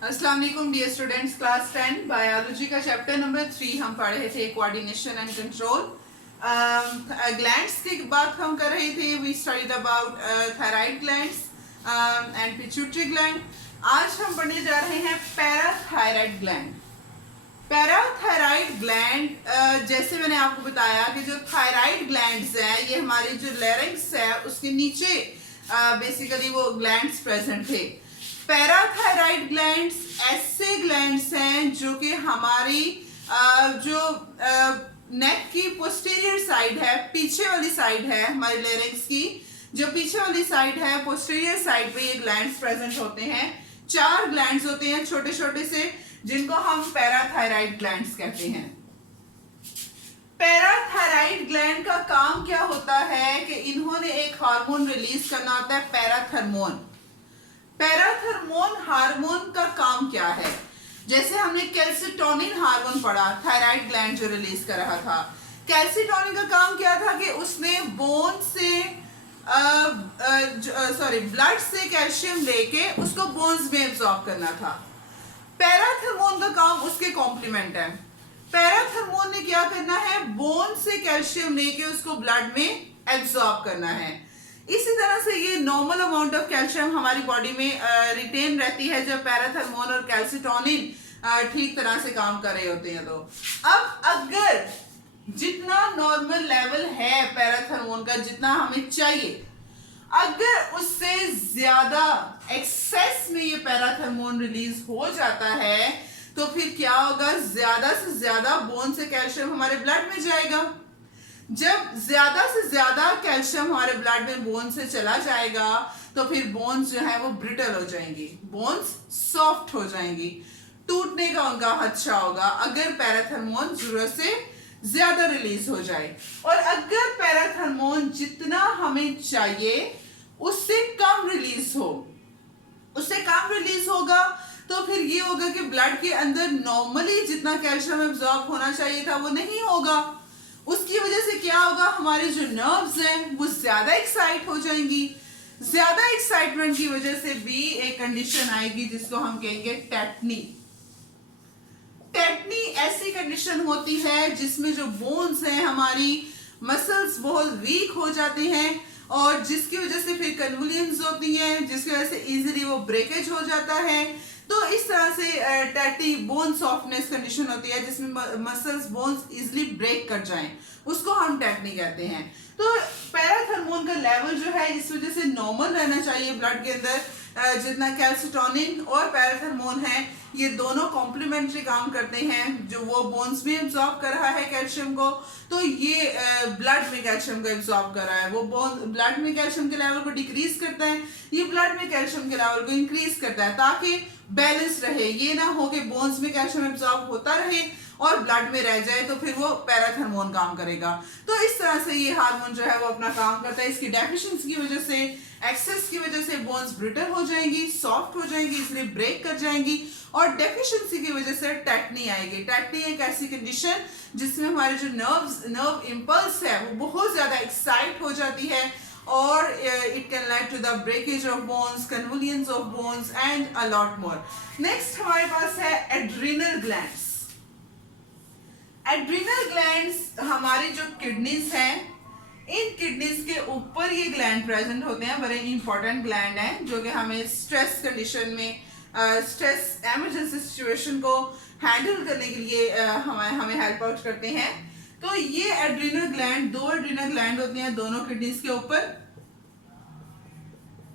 अस्सलाम वालेकुम dear students, class 10 biology का चैप्टर नंबर 3 हम पढ़ रहे थे कोऑर्डिनेशन एंड कंट्रोल। ग्लैंड्स की बात हम कर रहे थे। We studied about thyroid glands and pituitary gland. आज हम पढ़ने जा रहे हैं पैराथायराइड ग्लैंड। पैराथायराइड ग्लैंड जैसे मैंने आपको बताया कि जो थायराइड ग्लैंड्स हैं ये हमारे जो लैरिंक्स है उसके नीचे बेसिकली वो ग्लैंड्स प्रेजेंट थे। पैराथायराइड ग्लैंड्स ऐसे ग्लैंड्स हैं जो कि हमारी जो नेक की पोस्टीरियर साइड है, पीछे वाली साइड है हमारे लैरिंक्स की, जो पीछे वाली साइड है पोस्टीरियर साइड पे ये ग्लैंड्स प्रेजेंट होते हैं। 4 ग्लैंड्स होते हैं छोटे छोटे से, जिनको हम पैराथायराइड ग्लैंड्स कहते हैं। पैराथायराइड ग्लैंड का काम क्या होता है कि इन्होंने एक हार्मोन रिलीज करना होता है, पैराथर्मोन। पैराथर्मोन हार्मोन का काम क्या है? जैसे हमने कैल्सिटोनिन हार्मोन पढ़ा, थायराइड ग्लैंड जो रिलीज कर रहा था। कैल्सिटोनिन का काम क्या था कि उसने बोन से ब्लड से कैल्शियम लेके उसको बोन्स में एब्जॉर्ब करना था। पैराथर्मोन का काम उसके कॉम्प्लीमेंट है। पैराथर्मोन ने क्या करना है? बोन से कैल्शियम लेके उसको ब्लड में एब्जॉर्ब करना है। इसी तरह से ये नॉर्मल अमाउंट ऑफ कैल्शियम हमारी बॉडी में रिटेन रहती है जब पैराथर्मोन और कैल्सिटोनिन ठीक तरह से काम कर रहे होते हैं। तो अब अगर जितना नॉर्मल लेवल है पैराथर्मोन का, जितना हमें चाहिए, अगर उससे ज्यादा एक्सेस में ये पैराथर्मोन रिलीज हो जाता है तो फिर क्या होगा? ज्यादा से ज्यादा बोन से कैल्शियम हमारे ब्लड में जाएगा। जब ज्यादा से ज्यादा कैल्शियम हमारे ब्लड में बोन से चला जाएगा तो फिर बोन्स जो है वो ब्रिटल हो जाएंगी, बोन्स सॉफ्ट हो जाएंगी, टूटने का उनका खदशा होगा अगर पैराथर्मोन जरूरत से ज्यादा रिलीज हो जाए। और अगर पैराथर्मोन जितना हमें चाहिए उससे कम रिलीज हो, उससे कम रिलीज होगा तो फिर ये होगा कि ब्लड के अंदर नॉर्मली जितना कैल्शियम एब्जॉर्ब होना चाहिए था वो नहीं होगा। उसकी वजह से क्या होगा? हमारे जो नर्व्स हैं वो ज्यादा एक्साइट हो जाएंगी। ज्यादा एक्साइटमेंट की वजह से भी एक कंडीशन आएगी जिसको हम कहेंगे टेटनी। टेटनी ऐसी कंडीशन होती है जिसमें जो बोन्स हैं हमारी, मसल्स बहुत वीक हो जाते हैं और जिसकी वजह से फिर कन्वुलियंस होती हैं, जिसकी वजह से इजीली वो ब्रेकेज हो जाता है। तो इस तरह से टैटी बोन सॉफ्टनेस कंडीशन होती है जिसमें मसल्स बोन्स इजीली ब्रेक कर जाएं, उसको हम टेटनी कहते हैं। तो पैराथर्मोन का लेवल जो है इस वजह से नॉर्मल रहना चाहिए ब्लड के अंदर। जितना कैल्सिटोनिन और पैराथर्मोन है ये दोनों कॉम्प्लीमेंट्री काम करते हैं। जो वो बोन्स में एब्जॉर्ब कर रहा है कैल्शियम को, तो ये ब्लड में कैल्शियम को एब्जॉर्ब कर रहा है। वो बोन ब्लड में कैल्शियम के लेवल को डिक्रीज करता है, ये ब्लड में कैल्शियम के लेवल को इंक्रीज करता है ताकि बैलेंस रहे। ये ना हो कि बोन्स में कैल्शियम एब्जॉर्ब होता रहे और ब्लड में रह जाए तो फिर वो पैराथर्मोन काम करेगा। तो इस तरह से ये हार्मोन जो है वो अपना काम करता है। इसकी डेफिशिएंसी की वजह से, एक्सेस की वजह से बोन्स ब्रिटल हो जाएंगी, सॉफ्ट हो जाएंगी, इसलिए ब्रेक कर जाएंगी और डेफिशिएंसी की वजह से टेटनी आएगी। टेटनी एक ऐसी कंडीशन जिसमें हमारे जो नर्व इम्पल्स है वो बहुत ज्यादा एक्साइट हो जाती है और it can lead to the breakage of bones, convulsions of bones and a lot more. Next हमारे पास है adrenal glands. Adrenal glands हमारी जो किडनीज हैं, इन किडनीज के ऊपर ये ग्लैंड प्रेजेंट होते हैं। बड़े इंपॉर्टेंट ग्लैंड हैं जो कि हमें स्ट्रेस कंडीशन में, स्ट्रेस इमरजेंसी सिचुएशन को हैंडल करने के लिए हमें हेल्प आउट करते हैं। तो ये एड्रीनल ग्लैंड, 2 एड्रीनल ग्लैंड होती हैं दोनों किडनीज के ऊपर।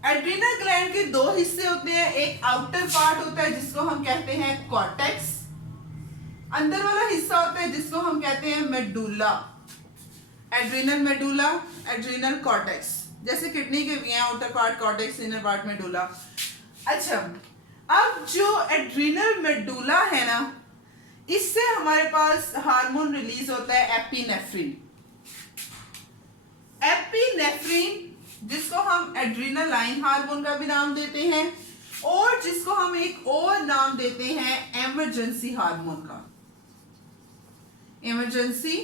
एड्रीनल ग्लैंड के 2 हिस्से होते हैं। एक आउटर पार्ट होता है जिसको हम कहते हैं कॉर्टेक्स, अंदर वाला हिस्सा होता है जिसको हम कहते हैं medulla. Adrenal medulla, adrenal cortex, जैसे किडनी के भी हैं outer part cortex, inner part medulla. अच्छा, अब जो एड्रीनल मेडुला है ना, इससे हमारे पास हार्मोन रिलीज होता है एपिनेफ्रिन। एपिनेफ्रिन जिसको हम एड्रीनालाइन हार्मोन का भी नाम देते हैं और जिसको हम एक और नाम देते हैं इमरजेंसी हार्मोन का, इमरजेंसी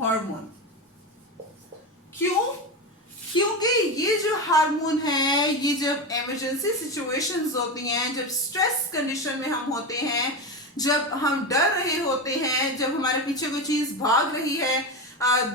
हार्मोन। क्यों? क्योंकि ये जो हार्मोन है, ये जब इमरजेंसी सिचुएशंस होती हैं, जब स्ट्रेस कंडीशन में हम होते हैं, जब हम डर रहे होते हैं, जब हमारे पीछे कोई चीज भाग रही है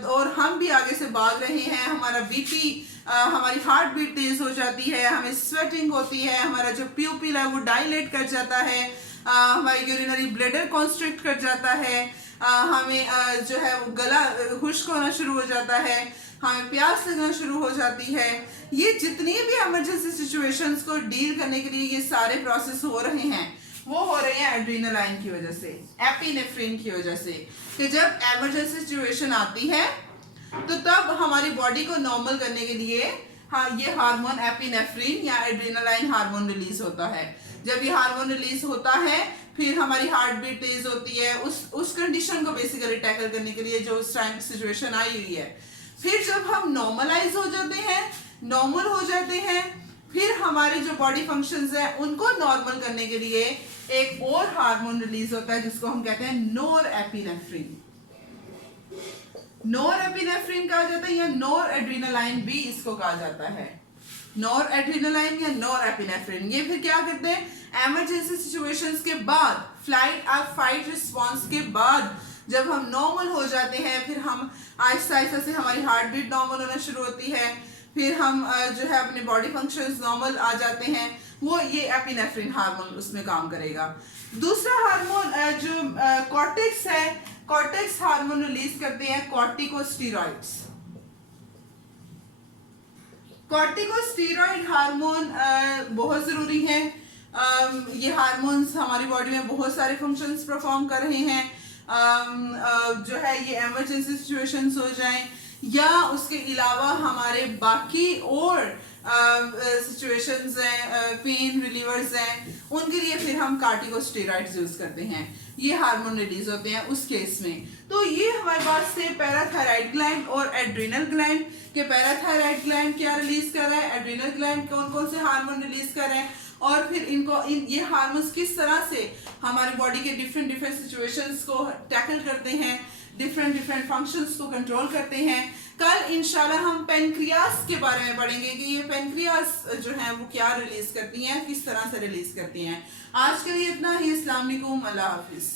और हम भी आगे से भाग रहे हैं, हमारा बीपी, हमारी हार्ट बीट तेज हो जाती है, हमें स्वेटिंग होती है, हमारा जो प्यूपिल है वो डायलेट कर जाता है, हमारी यूरिनरी ब्लैडर कॉन्स्ट्रिक्ट कर जाता है, हमें जो है वो गला खुश्क होना शुरू हो जाता है, हमें प्यास लगना शुरू हो जाती है। ये जितनी भी इमरजेंसी सिचुएशंस को डील करने के लिए ये सारे प्रोसेस हो रहे हैं, वो हो रहे हैं एड्रेनालाइन की वजह से, एपिनेफ्रिन की वजह से। कि जब इमरजेंसी सिचुएशन आती है तो तब हमारी बॉडी को नॉर्मल करने के लिए ये हार्मोन एपिनेफ्रिन या एड्रेनालाइन हार्मोन रिलीज होता है। जब ये हार्मोन रिलीज होता है फिर हमारी हार्ट बीट तेज होती है, उस कंडीशन को बेसिकली टैकल करने के लिए जो उस टाइम सिचुएशन आई हुई है। फिर जब हम नॉर्मलाइज हो जाते हैं, नॉर्मल हो जाते हैं, फिर हमारे जो बॉडी फंक्शंस है उनको नॉर्मल करने के लिए एक और हार्मोन रिलीज होता है जिसको हम कहते हैं नोरएपिनेफ्रिन। नोरएपिनेफ्रिन कहा जाता है या नोरएड्रेनालाइन भी इसको कहा जाता है। नोरएड्रेनालाइन या नोरएपिनेफ्रिन ये फिर क्या करते हैं, इमरजेंसी सिचुएशंस के बाद, फ्लाइट और फाइट रिस्पांस के बाद जब हम नॉर्मल हो जाते हैं, फिर हम आहिस्ता आहिस्ता से हमारी हार्ट बीट नॉर्मल होना शुरू होती है, फिर हम जो है अपने बॉडी फंक्शंस नॉर्मल आ जाते हैं, वो ये एपिनेफ्रिन हार्मोन उसमें काम करेगा। दूसरा हार्मोन जो कॉर्टेक्स है, कॉर्टेक्स हार्मोन रिलीज करते हैं कॉर्टिकोस्टेरॉइड्स। कॉर्टिकोस्टेरॉइड हार्मोन बहुत जरूरी है। ये हार्मोन्स हमारी बॉडी में बहुत सारे फंक्शंस परफॉर्म कर रहे हैं। जो है ये इमरजेंसी सिचुएशंस हो जाएं या उसके अलावा हमारे बाकी और सिचुएशंस हैं, पेन रिलीवर्स हैं, उनके लिए फिर हम कार्टिकोस्टेरॉइड्स यूज करते हैं। ये हार्मोन रिलीज होते हैं उस केस में। तो ये हमारे पास से पैराथायराइड ग्लैंड और एड्रिनल ग्लैंड के, पैराथायराइड ग्लैंड क्या रिलीज कर रहा है, एड्रिनल ग्लैंड कौन कौन से हार्मोन रिलीज कर रहे हैं, और फिर ये हार्मोन्स किस तरह से हमारी बॉडी के डिफरेंट सिचुएशंस को टैकल करते हैं, डिफरेंट फंक्शंस को कंट्रोल करते हैं। कल इंशाल्लाह हम पेनक्रियास के बारे में पढ़ेंगे कि ये पेनक्रियास जो है वो क्या रिलीज करती हैं, किस तरह से रिलीज करती हैं। आज के लिए इतना ही। अस्सलाम वालेकुम, अल्लाह हाफिज।